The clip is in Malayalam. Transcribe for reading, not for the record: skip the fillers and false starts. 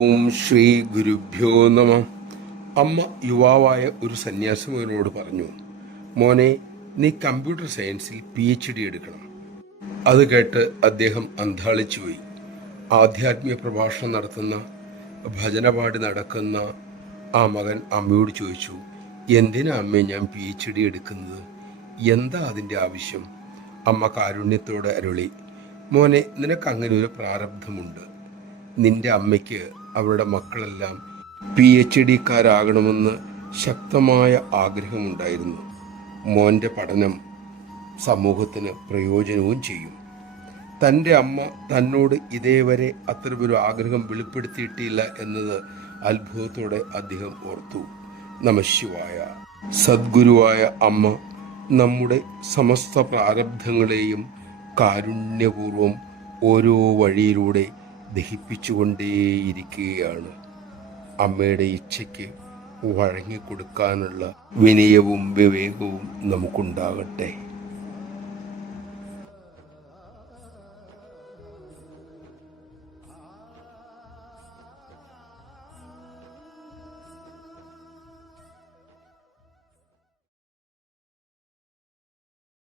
ഓം ശ്രീ ഗുരുഭ്യോ നമ. അമ്മ യുവാവായ ഒരു സന്യാസിമകനോട് പറഞ്ഞു, മോനെ, നീ കമ്പ്യൂട്ടർ സയൻസിൽ PhD എടുക്കണം. അത് കേട്ട് അദ്ദേഹം അന്ധാളിച്ചുപോയി. ആധ്യാത്മിക പ്രഭാഷണം നടത്തുന്ന, ഭജനപാടി നടക്കുന്ന ആ മകൻ അമ്മയോട് ചോദിച്ചു, എന്തിനാ അമ്മേ ഞാൻ PhD എടുക്കുന്നത്? എന്താ അതിൻ്റെ ആവശ്യം? അമ്മ കാരുണ്യത്തോടെ അരുളി, മോനെ, നിനക്ക് അങ്ങനെ ഒരു പ്രാരബ്ധമുണ്ട്. നിന്റെ അമ്മയ്ക്ക് അവരുടെ മക്കളെല്ലാം PhD-കാരാകണമെന്ന് ശക്തമായ ആഗ്രഹമുണ്ടായിരുന്നു. മോൻ്റെ പഠനം സമൂഹത്തിന് പ്രയോജനവും ചെയ്യും. തൻ്റെ അമ്മ തന്നോട് ഇതേവരെ അത്തരമൊരു ആഗ്രഹം വെളിപ്പെടുത്തിയിട്ടില്ല എന്നത് അത്ഭുതത്തോടെ അദ്ദേഹം ഓർത്തു. നമഃശിവായ. സദ്ഗുരുവായ അമ്മ നമ്മുടെ സമസ്ത പ്രാരബ്ധങ്ങളെയും കാരുണ്യപൂർവം ഓരോ വഴിയിലൂടെ ദഹിപ്പിച്ചുകൊണ്ടേയിരിക്കുകയാണ്. അമ്മയുടെ ഇച്ഛയ്ക്ക് വഴങ്ങിക്കൊടുക്കാനുള്ള വിനയവും വിവേകവും നമുക്കുണ്ടാകട്ടെ.